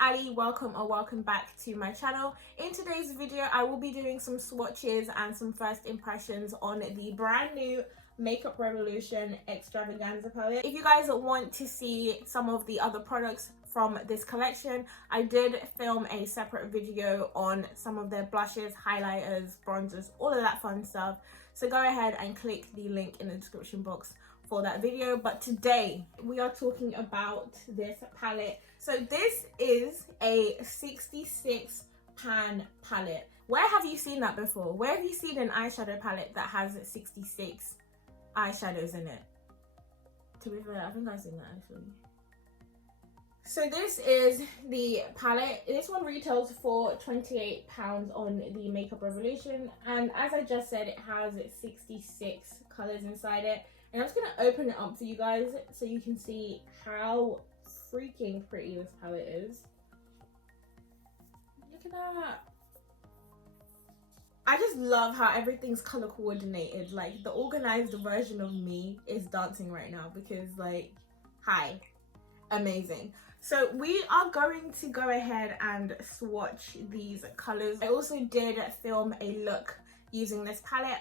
Ali. Welcome or welcome back to my channel. In today's video I will be doing some swatches and some first impressions on the brand new Makeup Revolution Extravaganza palette. If you guys want to see some of the other products from this collection, I did film a separate video on some of their blushes, highlighters, bronzers, all of that fun stuff, so go ahead and click the link in the description box for that video. But today we are talking about this palette. So this is a 66 pan palette. Where have you seen that before? Where have you seen an eyeshadow palette that has 66 eyeshadows in it? To be fair, I think I've seen that actually. So this is the palette. This one retails for £28 on the Makeup Revolution, and as I just said, it has 66 colours inside it. And I'm just going to open it up for you guys so you can see how freaking pretty this palette is. Look at that. I just love how everything's color coordinated. Like, the organized version of me is dancing right now because, like, hi, amazing. So we are going to go ahead and swatch these colors. I also did film a look using this palette.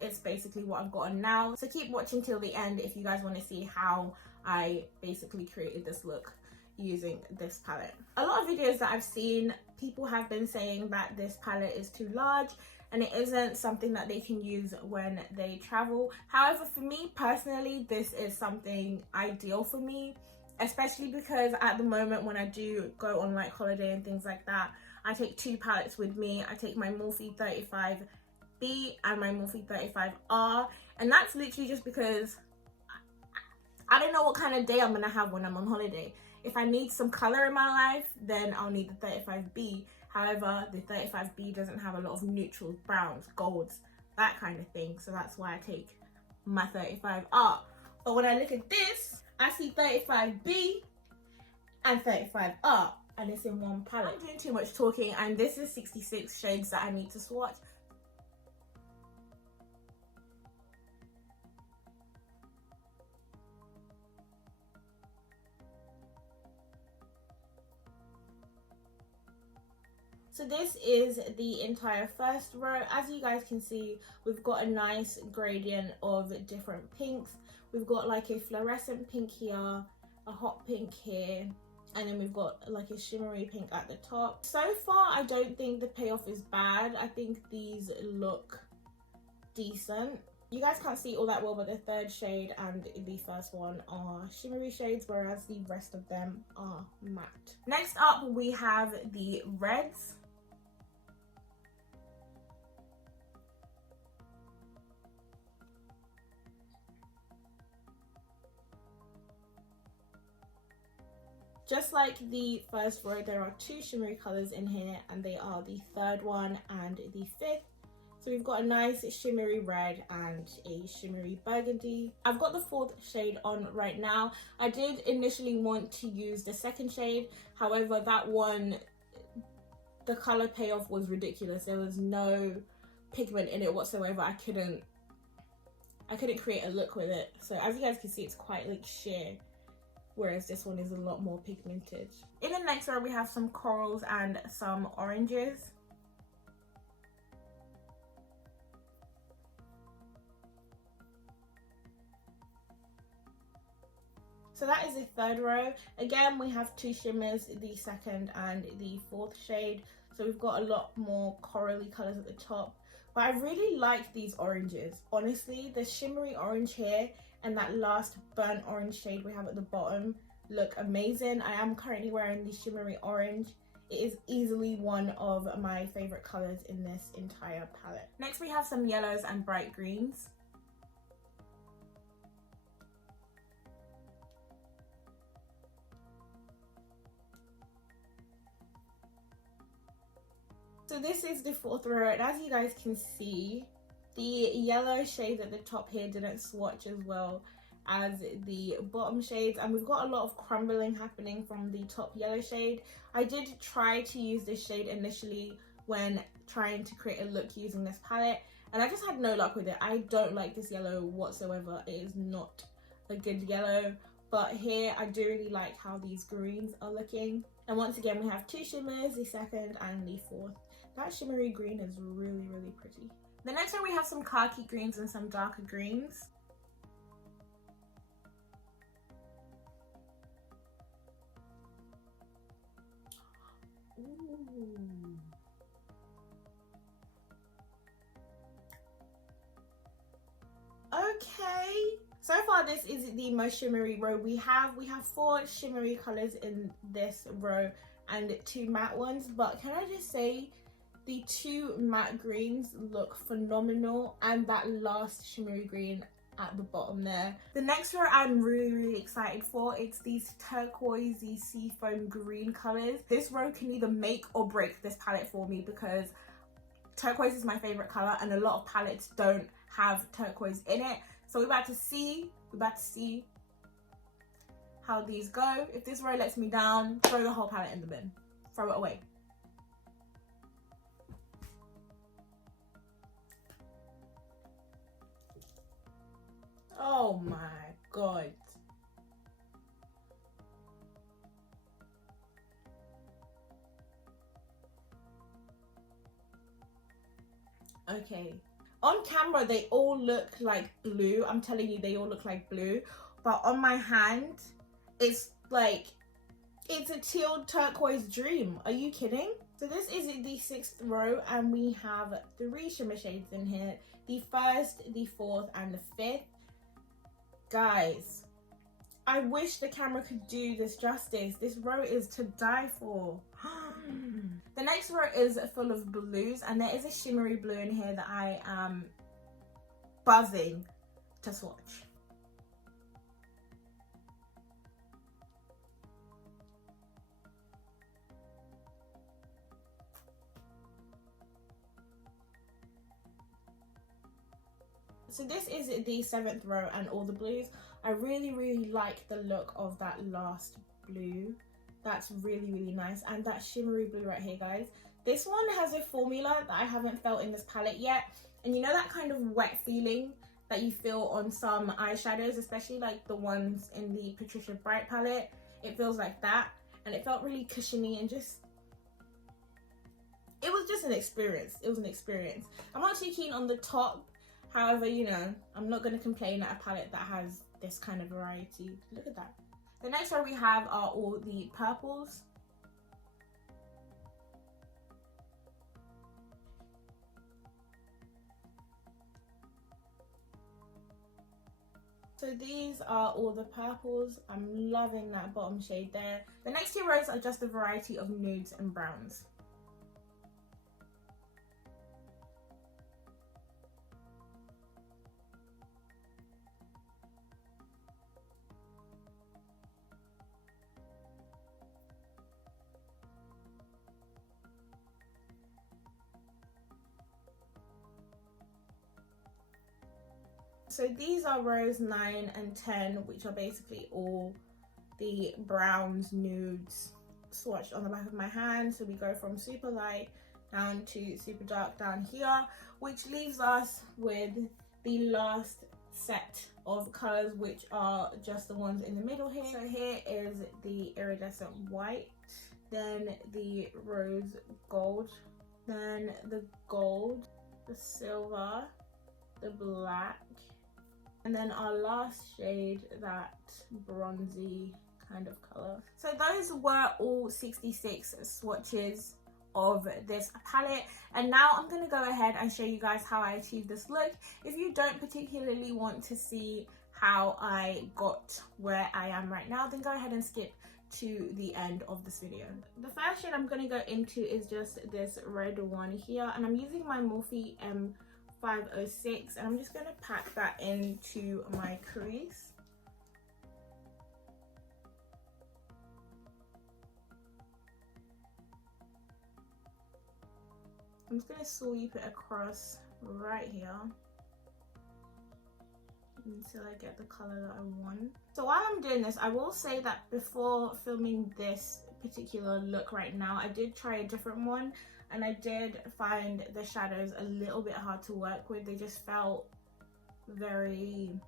It's basically what I've got on now, so keep watching till the end if you guys want to see how I basically created this look using this palette. A lot of videos that I've seen, people have been saying that this palette is too large and it isn't something that they can use when they travel. However, for me personally, this is something ideal for me, especially because at the moment when I do go on like holiday and things like that, I take two palettes with me. I take my Morphe 35B and my Morphe 35R, and that's literally just because I don't know what kind of day I'm gonna have when I'm on holiday. If I need some color in my life, then I'll need the 35B. However, the 35B doesn't have a lot of neutrals, browns, golds, that kind of thing, so that's why I take my 35R. But when I look at this, I see 35B and 35R, and it's in one palette. I'm doing too much talking, and this is 66 shades that I need to swatch. So this is the entire first row. As you guys can see, we've got a nice gradient of different pinks. We've got like a fluorescent pink here, a hot pink here, and then we've got like a shimmery pink at the top. So far, I don't think the payoff is bad. I think these look decent. You guys can't see all that well, but the third shade and the first one are shimmery shades, whereas the rest of them are matte. Next up, we have the reds. Just like the first row, there are two shimmery colours in here, and they are the third one and the fifth. So we've got a nice shimmery red and a shimmery burgundy. I've got the fourth shade on right now. I did initially want to use the second shade, however that one, the colour payoff was ridiculous. There was no pigment in it whatsoever. I couldn't create a look with it. So as you guys can see, it's quite like sheer, whereas this one is a lot more pigmented. In the next row, we have some corals and some oranges. So that is the third row. Again, we have two shimmers, the second and the fourth shade. So we've got a lot more corally colours at the top. But I really like these oranges. Honestly, the shimmery orange here and that last burnt orange shade we have at the bottom look amazing. I am currently wearing the shimmery orange. It is easily one of my favourite colours in this entire palette. Next we have some yellows and bright greens. So this is the fourth row, and as you guys can see, the yellow shades at the top here didn't swatch as well as the bottom shades, and we've got a lot of crumbling happening from the top yellow shade. I did try to use this shade initially when trying to create a look using this palette, and I just had no luck with it. I don't like this yellow whatsoever. It is not a good yellow, but here I do really like how these greens are looking. And once again, we have two shimmers, the second and the fourth. That shimmery green is really, really pretty. The next one, we have some khaki greens and some darker greens. Ooh. Okay, so far this is the most shimmery row we have. We have 4 shimmery colors in this row and 2 matte ones, but can I just say the 2 matte greens look phenomenal, and that last shimmery green at the bottom there. The next row I'm really excited for. It's these turquoisey seafoam green colors. This row can either make or break this palette for me, because turquoise is my favorite color and a lot of palettes don't have turquoise in it. So we're about to see how these go. If this row lets me down, throw the whole palette in the bin. Throw it away. Oh my god. Okay. On camera, they all look like blue. I'm telling you, they all look like blue. But on my hand, it's like, it's a teal turquoise dream. Are you kidding? So this is the 6th row, and we have 3 shimmer shades in here. The 1st, the 4th, and the 5th. Guys, I wish the camera could do this justice. This row is to die for. The next row is full of blues, and there is a shimmery blue in here that I am buzzing to swatch. So this is the 7th row and all the blues. I really like the look of that last blue. That's really nice. And that shimmery blue right here, guys. This one has a formula that I haven't felt in this palette yet. And you know that kind of wet feeling that you feel on some eyeshadows, especially like the ones in the Patricia Bright palette? It feels like that. And it felt really cushiony and just... it was just an experience. It was an experience. I'm not too keen on the top. However, you know, I'm not going to complain at a palette that has this kind of variety. Look at that. The next row we have are all the purples. So these are all the purples. I'm loving that bottom shade there. The next 2 rows are just a variety of nudes and browns. So these are rows 9 and 10, which are basically all the browns, nudes swatched on the back of my hand. So we go from super light down to super dark down here, which leaves us with the last set of colors, which are just the ones in the middle here. So here is the iridescent white, then the rose gold, then the gold, the silver, the black, and then our last shade, that bronzy kind of color. So those were all 66 swatches of this palette, and now I'm going to go ahead and show you guys how I achieved this look. If you don't particularly want to see how I got where I am right now, then go ahead and skip to the end of this video. The first shade I'm going to go into is just this red one here, and I'm using my Morphe M506, and I'm just going to pack that into my crease. I'm just going to sweep it across right here until I get the color that I want. So while I'm doing this, I will say that before filming this particular look right now, I did try a different one, and I did find the shadows a little bit hard to work with. They just felt very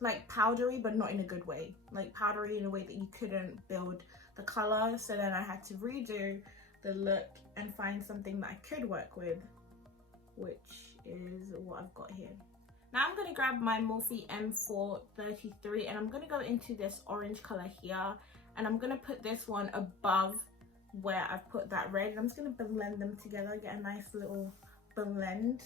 like powdery, but not in a good way. Like powdery in a way that you couldn't build the color, so then I had to redo the look and find something that I could work with, which is what I've got here. Now I'm going to grab my Morphe M433 and I'm going to go into this orange color here, and I'm going to put this one above where I've put that red, and I'm just going to blend them together, get a nice little blend.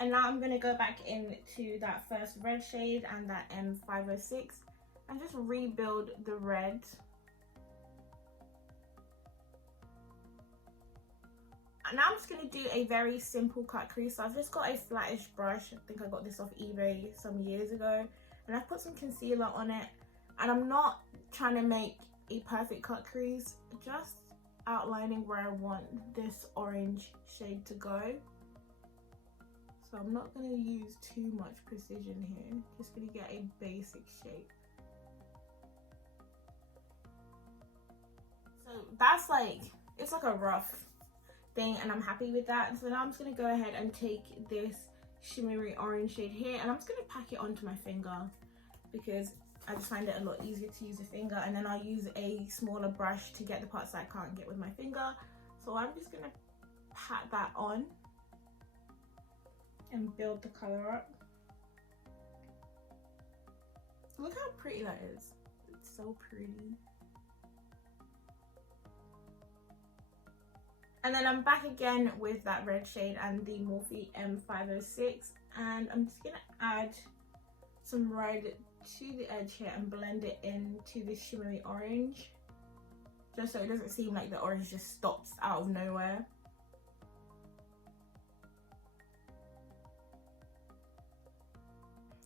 And now I'm going to go back into that first red shade and that M506 and just rebuild the red. And now I'm just going to do a very simple cut crease. So I've just got a flattish brush. I think I got this off eBay some years ago. And I've put some concealer on it. And I'm not trying to make a perfect cut crease, just outlining where I want this orange shade to go. So I'm not going to use too much precision here, just going to get a basic shape. So that's like, it's like a rough thing and I'm happy with that. So now I'm just going to go ahead and take this shimmery orange shade here and I'm just going to pack it onto my finger because I just find it a lot easier to use a finger, and then I'll use a smaller brush to get the parts that I can't get with my finger. So I'm just going to pat that on and build the color up. Look how pretty that is. It's so pretty. And then I'm back again with that red shade and the Morphe M506, and I'm just gonna add some red to the edge here and blend it into the shimmery orange, just so it doesn't seem like the orange just stops out of nowhere.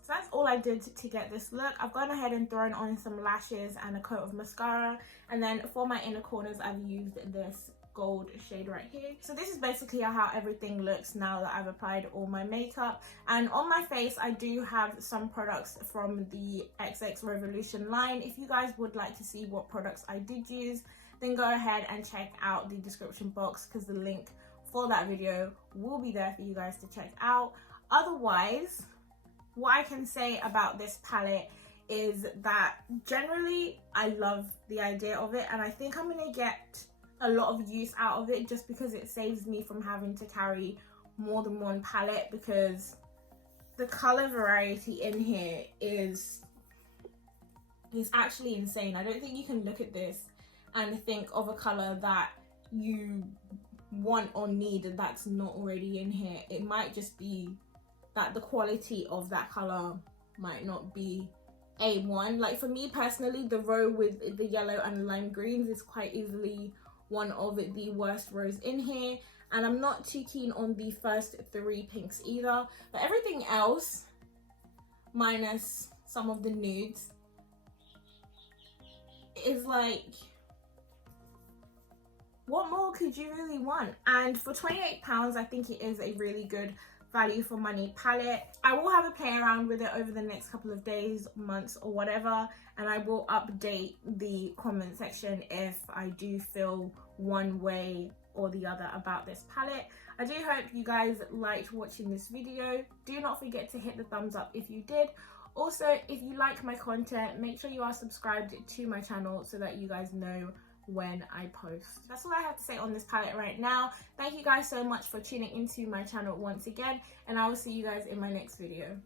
So that's all I did to get this look. I've gone ahead and thrown on some lashes and a coat of mascara, and then for my inner corners I've used this gold shade right here. So this is basically how everything looks now that I've applied all my makeup. And on my face I do have some products from the XX Revolution line. If you guys would like to see what products I did use, then go ahead and check out the description box because the link for that video will be there for you guys to check out. Otherwise, what I can say about this palette is that generally I love the idea of it, and I think I'm gonna get a lot of use out of it just because it saves me from having to carry more than one palette, because the color variety in here is actually insane. I don't think you can look at this and think of a color that you want or need that's not already in here. It might just be that the quality of that color might not be A1. Like for me personally, the row with the yellow and lime greens is quite easily one of the worst rows in here, and I'm not too keen on the first three pinks either, but everything else, minus some of the nudes, is like, what more could you really want? And for £28 I think it is a really good value for money palette. I will have a play around with it over the next couple of days, months or whatever, and I will update the comment section if I do feel one way or the other about this palette. I do hope you guys liked watching this video. Do not forget to hit the thumbs up if you did. Also, if you like my content, make sure you are subscribed to my channel so that you guys know when I post. That's all I have to say on this palette right now. Thank you guys so much for tuning into my channel once again, and I will see you guys in my next video.